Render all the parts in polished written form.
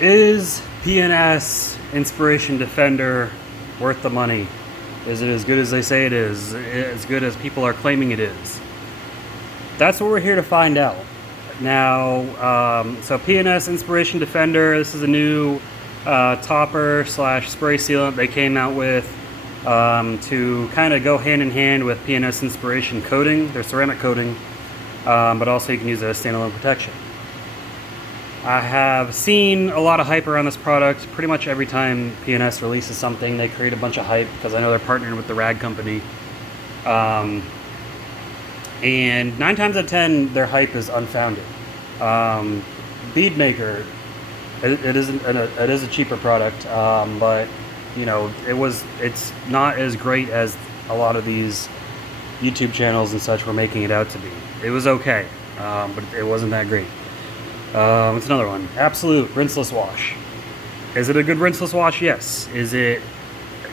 Is PNS Inspiration Defender worth the money? Is it as good as they say it is? As good as people are claiming it is? That's what we're here to find out. Now, so PNS Inspiration Defender, this is a new topper slash spray sealant they came out with to kind of go hand in hand with PNS Inspiration coating, their ceramic coating, but also you can use it as standalone protection. I have seen a lot of hype around this product. Pretty much every time PNS releases something, they create a bunch of hype because I know they're partnered with the rag company. And 9 times out of 10, their hype is unfounded. Bead Maker, it is a cheaper product, but you know it's not as great as a lot of these YouTube channels and such were making it out to be. It was okay, but it wasn't that great. It's another one. Absolute rinseless wash. Is it a good rinseless wash? Yes. Is it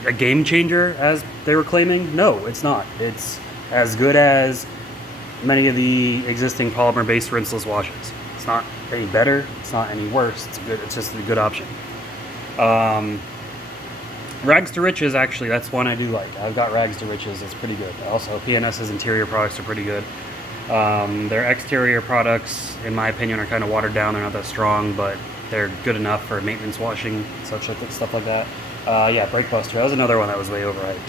a game changer as they were claiming? No, it's not. It's as good as many of the existing polymer-based rinseless washes. It's not any better. It's not any worse. It's just a good option. Rags to Riches, actually, that's one I do like. I've got Rags to Riches. It's pretty good. Also, PNS's interior products are pretty good. Their exterior products, in my opinion, are kind of watered down. They're not that strong, but they're good enough for maintenance washing, stuff like that. Yeah, Brake Buster. That was another one that was way overhyped.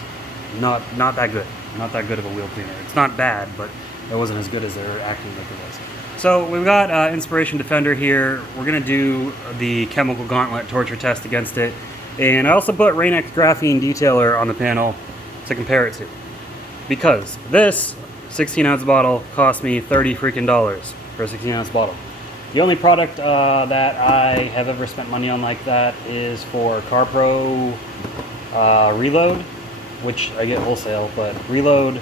Not that good. Not that good of a wheel cleaner. It's not bad, but it wasn't as good as they're acting like it was. So we've got Inspiration Defender here. We're gonna do the chemical gauntlet torture test against it, and I also put Rain-X graphene detailer on the panel to compare it to, because this 16-ounce bottle cost me $30 freaking for a 16-ounce bottle. The only product that I have ever spent money on like that is for CarPro Reload, which I get wholesale, but Reload,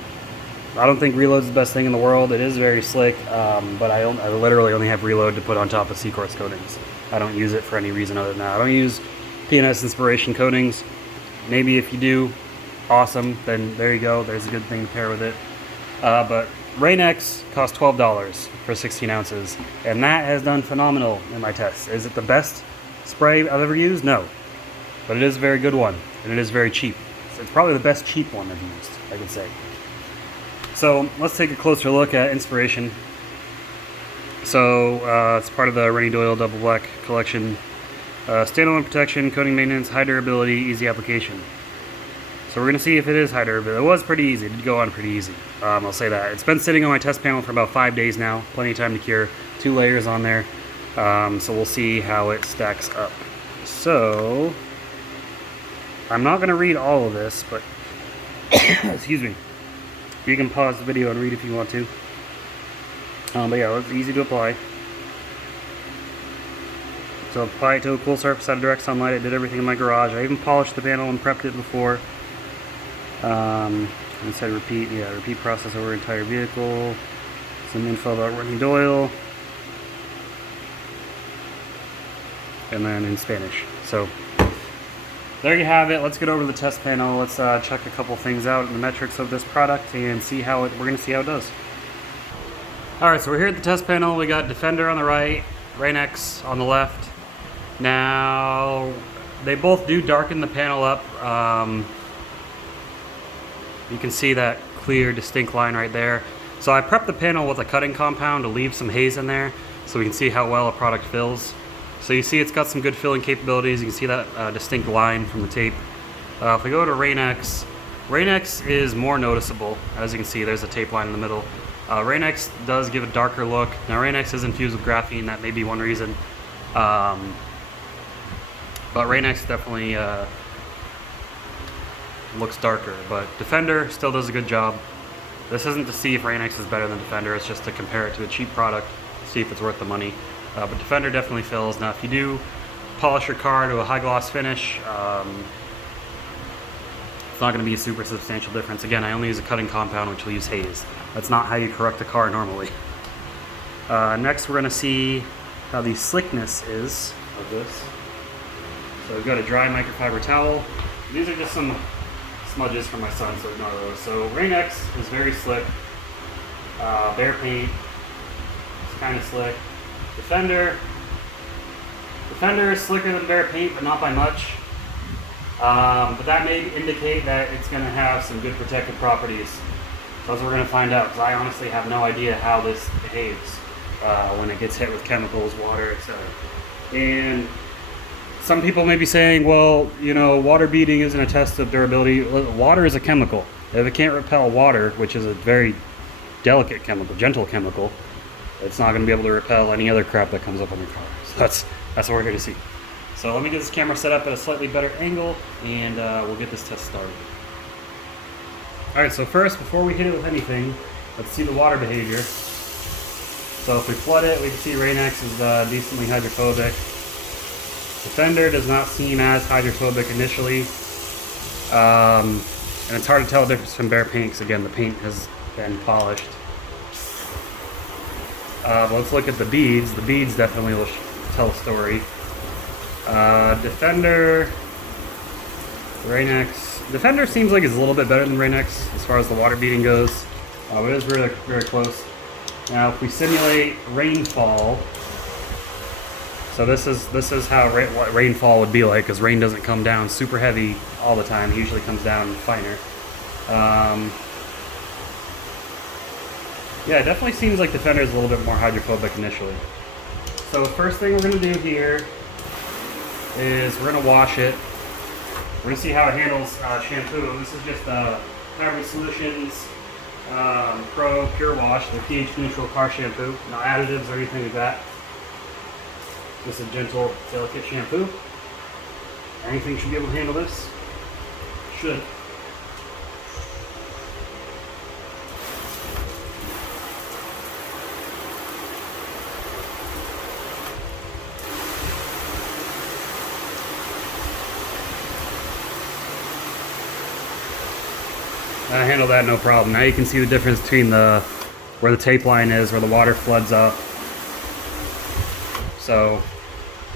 I don't think Reload's the best thing in the world. It is very slick, but I literally only have Reload to put on top of C-Quartz coatings. I don't use it for any reason other than that. I don't use PNS Inspiration coatings. Maybe if you do, awesome, then there you go. There's a good thing to pair with it. But Rain-X cost $12 for 16 ounces, and that has done phenomenal in my tests. Is it the best spray I've ever used? No. But it is a very good one, and it is very cheap. So it's probably the best cheap one I've used, I could say. So let's take a closer look at Inspiration. So it's part of the Rennie Doyle Double Black collection. Standalone protection, coating maintenance, high durability, easy application. So we're going to see if it is high durability. It was pretty easy. It did go on pretty easy. I'll say that. It's been sitting on my test panel for about 5 days now. Plenty of time to cure. 2 layers on there. So we'll see how it stacks up. So I'm not going to read all of this, but excuse me. You can pause the video and read if you want to. But yeah, it's easy to apply. So apply it to a cool surface out of direct sunlight. I did everything in my garage. I even polished the panel and prepped it before. And said repeat, yeah, repeat process over entire vehicle. Some info about Rennie Doyle. And then in Spanish. So there you have it. Let's get over to the test panel. Let's check a couple things out in the metrics of this product and see how we're going to see how it does. Alright, so we're here at the test panel. We got Defender on the right, Rain-X on the left. Now, they both do darken the panel up. You can see that clear, distinct line right there. So I prepped the panel with a cutting compound to leave some haze in there so we can see how well a product fills. So you see it's got some good filling capabilities. You can see that distinct line from the tape. If we go to Rain-X, Rain-X is more noticeable. As you can see, there's a tape line in the middle. Rain-X does give a darker look. Now Rain-X is infused with graphene. That may be one reason. But Rain-X definitely looks darker, but Defender still does a good job. This isn't to see if Rain-X is better than Defender, it's just to compare it to a cheap product, see if it's worth the money. But Defender definitely fills. Now if you do polish your car to a high gloss finish, it's not going to be a super substantial difference. Again, I only use a cutting compound which leaves haze. That's not how you correct a car normally. Next we're going to see how the slickness is of this. So we've got a dry microfiber towel. These are just some smudges from my son, so ignore those. So Rain-X is very slick. Bare paint, it's kind of slick. Defender, The fender is slicker than bare paint, but not by much. But that may indicate that it's going to have some good protective properties. So that's what we're going to find out, because I honestly have no idea how this behaves when it gets hit with chemicals, water, etc. And some people may be saying, well, you know, water beading isn't a test of durability. Water is a chemical. If it can't repel water, which is a very delicate chemical, gentle chemical, it's not going to be able to repel any other crap that comes up on your car. So that's what we're here to see. So let me get this camera set up at a slightly better angle, and we'll get this test started. Alright, so first, before we hit it with anything, let's see the water behavior. So if we flood it, we can see Rain-X is decently hydrophobic. The fender does not seem as hydrophobic initially. And it's hard to tell the difference from bare paint, because again, the paint has been polished. Let's look at the beads. The beads definitely will tell a story. Defender, Rain-X. Defender seems like it's a little bit better than Rain-X as far as the water beading goes. It is really very close. Now, if we simulate rainfall, so this is how what rainfall would be like, because rain doesn't come down super heavy all the time. It usually comes down finer. Yeah, it definitely seems like Defender is a little bit more hydrophobic initially. So first thing we're going to do here is we're going to wash it. We're going to see how it handles shampoo. This is just Hybrid Solutions Pro Pure Wash, the pH neutral car shampoo. No additives or anything like that. Just a gentle, delicate shampoo. Anything should be able to handle this. Should. I handle that no problem. Now you can see the difference between where the tape line is, where the water floods up. So,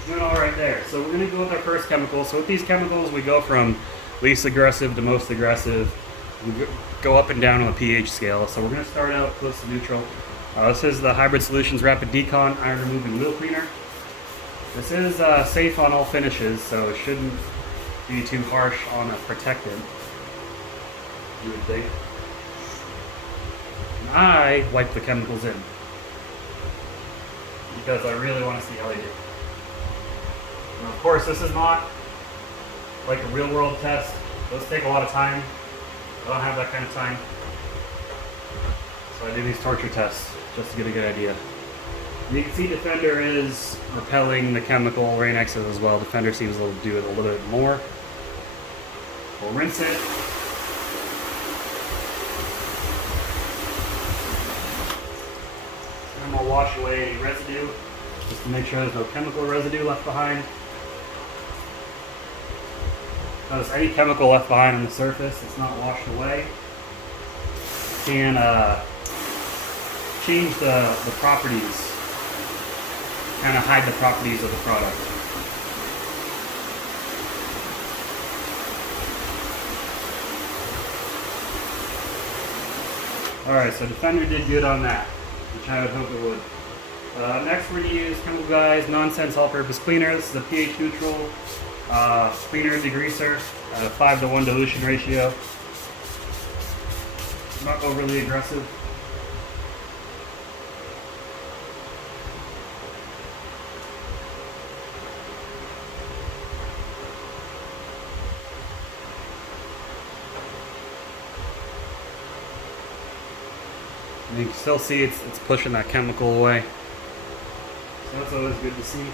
doing all right there. So we're going to go with our first chemical. So with these chemicals, we go from least aggressive to most aggressive. We go up and down on the pH scale. So we're going to start out close to neutral. This is the Hybrid Solutions Rapid Decon Iron Removing Wheel Cleaner. This is safe on all finishes, so it shouldn't be too harsh on a protectant, you would think. And I wipe the chemicals in because I really want to see how they do. And of course, this is not like a real world test. Those take a lot of time. I don't have that kind of time. So I do these torture tests just to get a good idea. And you can see Defender is repelling the chemical. Rain-X is as well. Defender seems to do it a little bit more. We'll rinse it. And we'll wash away any residue, just to make sure there's no chemical residue left behind. Notice any chemical left behind on the surface, it's not washed away. Can change the properties, kind of hide the properties of the product. Alright, so Defender did good on that, which I would hope it would. Next we're going to use Chemical Guy's Nonsense All-Purpose Cleaner. This is a pH neutral cleaner degreaser at a 5:1 dilution ratio. Not overly aggressive. And you can still see it's pushing that chemical away. So that's always good to see.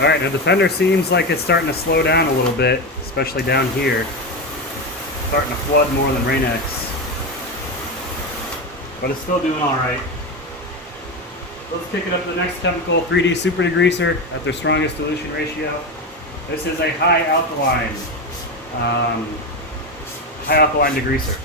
Alright, now the Defender seems like it's starting to slow down a little bit, especially down here. Starting to flood more than Rain-X. But it's still doing alright. Let's kick it up to the next chemical, 3D super degreaser at their strongest dilution ratio. This is a high alkaline degreaser.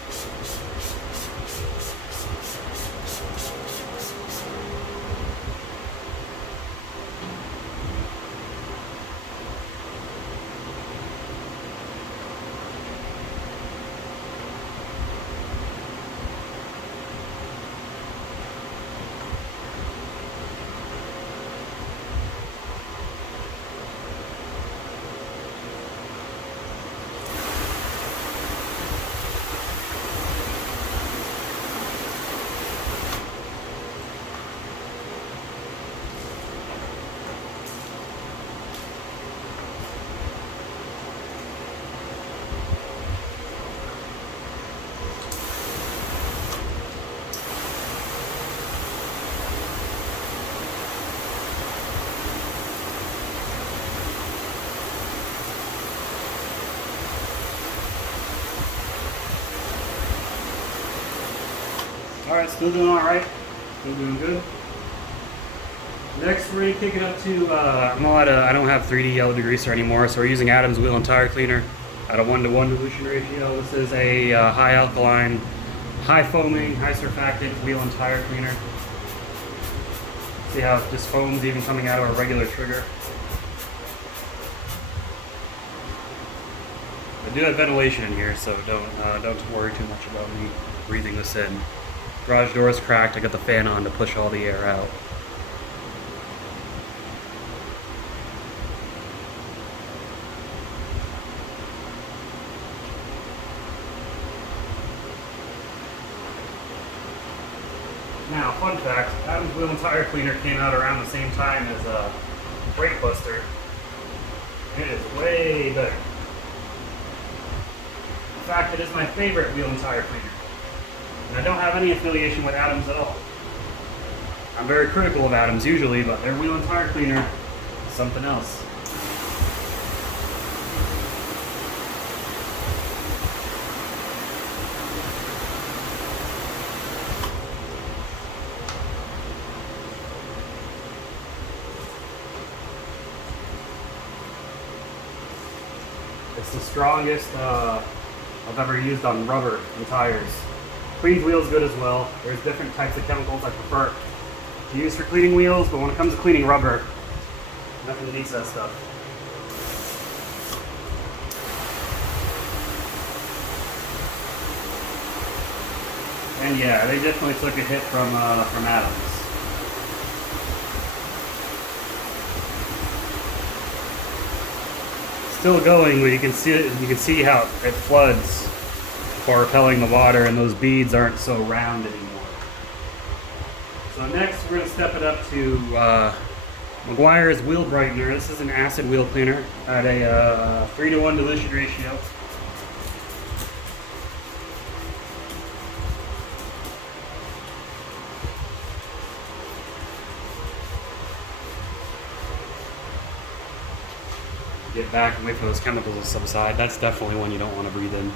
Alright, still doing alright. Still doing good. Next, we're going to kick it up to, I don't have 3D yellow degreaser anymore, so we're using Adam's wheel and tire cleaner at a 1-to-1 dilution ratio. This is a high alkaline, high foaming, high surfactant wheel and tire cleaner. See how this foam's even coming out of a regular trigger. I do have ventilation in here, so don't worry too much about me breathing this in. Garage door is cracked. I got the fan on to push all the air out. Now, fun fact, Adam's wheel and tire cleaner came out around the same time as Brake Buster. It is way better. In fact, it is my favorite wheel and tire cleaner. And I don't have any affiliation with Adams at all. I'm very critical of Adams usually, but their wheel and tire cleaner is something else. It's the strongest I've ever used on rubber and tires. Cleans wheels good as well. There's different types of chemicals I prefer to use for cleaning wheels, but when it comes to cleaning rubber, nothing beats that stuff. And yeah, they definitely took a hit from Adams. Still going, but you can see how it floods for repelling the water, and those beads aren't so round anymore. So next we're going to step it up to Meguiar's Wheel Brightener. This is an acid wheel cleaner at a 3-to-1 dilution ratio. Get back and wait for those chemicals to subside. That's definitely one you don't want to breathe in.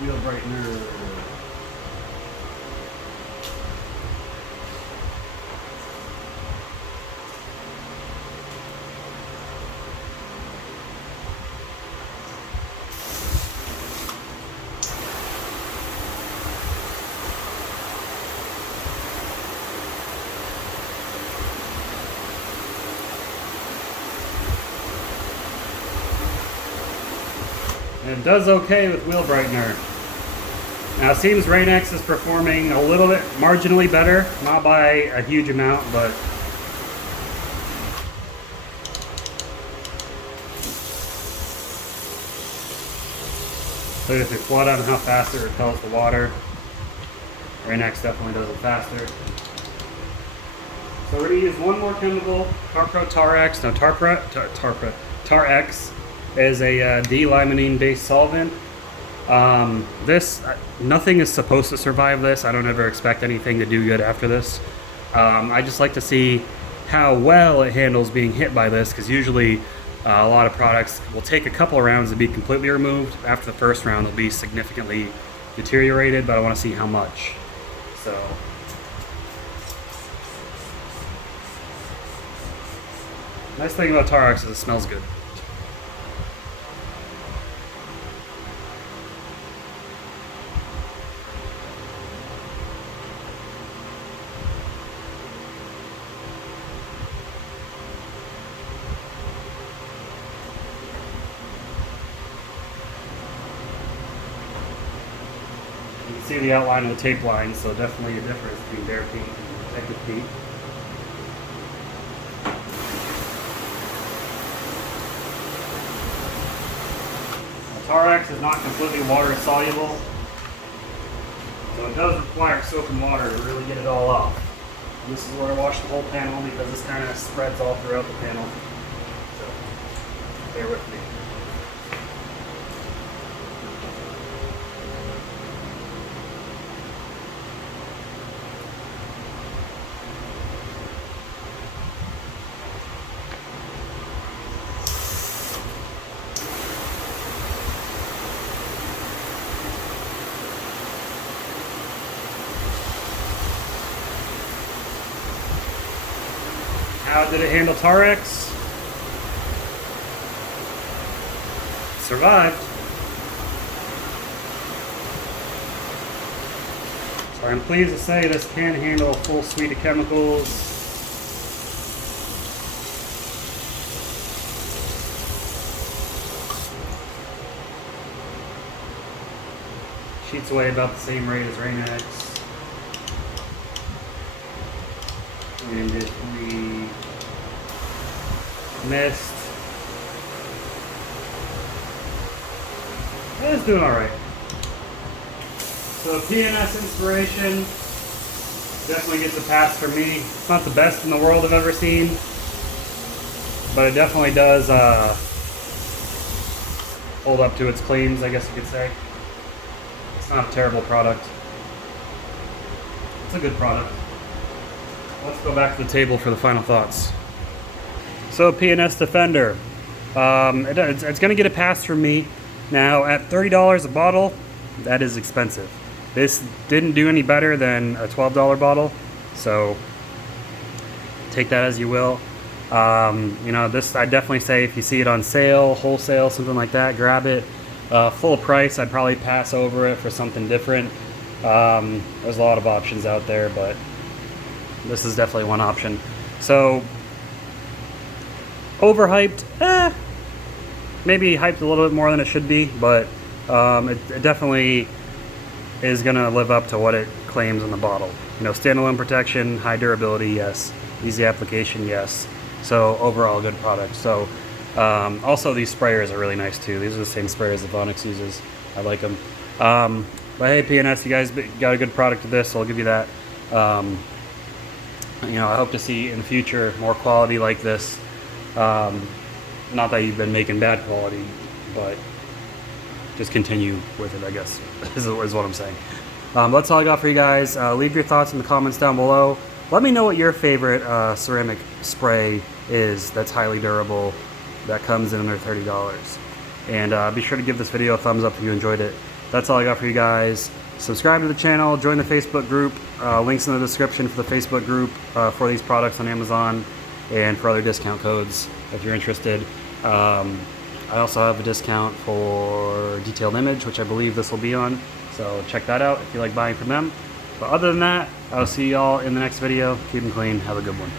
Wheel brightener. And it does okay with wheel brightener. Now it seems Rain-X is performing a little bit marginally better, not by a huge amount, but So if you flood on how fast it repels the water, Rain-X definitely does it faster. So we're going to use one more chemical, Tar-X is a D-limonene based solvent. Nothing is supposed to survive this. I don't ever expect anything to do good after this. I just like to see how well it handles being hit by this, because usually a lot of products will take a couple of rounds to be completely removed. After the first round, they'll be significantly deteriorated, but I want to see how much. So, nice thing about Tar-X is it smells good. You can see the outline of the tape line, so definitely a difference between bare paint and protective paint. Tar-X is not completely water soluble, so it does require soap and water to really get it all off. And this is where I wash the whole panel, because this kind of spreads all throughout the panel. So bear with me. How did it handle Tar-X? Survived. So I'm pleased to say this can handle a full suite of chemicals. Sheets away about the same rate as Rain-X. And if we missed, it's doing alright. So PNS Inspiration definitely gets a pass for me. It's not the best in the world I've ever seen, but it definitely does hold up to its claims, I guess you could say. It's not a terrible product. It's a good product. Let's go back to the table for the final thoughts. So PNS Defender, it's going to get a pass from me. Now at $30 a bottle, that is expensive. This didn't do any better than a $12 bottle, so take that as you will. You know, this I'd definitely say if you see it on sale, wholesale, something like that, grab it. Full price, I'd probably pass over it for something different. There's a lot of options out there, but this is definitely one option. So, overhyped, maybe hyped a little bit more than it should be, but it definitely is gonna live up to what it claims on the bottle. You know, standalone protection, high durability, yes. Easy application, yes. So overall, good product. So also these sprayers are really nice too. These are the same sprayers that Vonix uses. I like them. But hey, PNS, you guys got a good product with this, so I'll give you that. You know, I hope to see in the future more quality like this. Not that you've been making bad quality, but just continue with it, I guess, is what I'm saying. That's all I got for you guys. Leave your thoughts in the comments down below. Let me know what your favorite ceramic spray is that's highly durable, that comes in under $30. And be sure to give this video a thumbs up if you enjoyed it. That's all I got for you guys. Subscribe to the channel, join the Facebook group. Links in the description for the Facebook group for these products on Amazon and for other discount codes if you're interested. I also have a discount for Detailed Image, which I believe this will be on. So check that out if you like buying from them. But other than that, I'll see y'all in the next video. Keep them clean. Have a good one.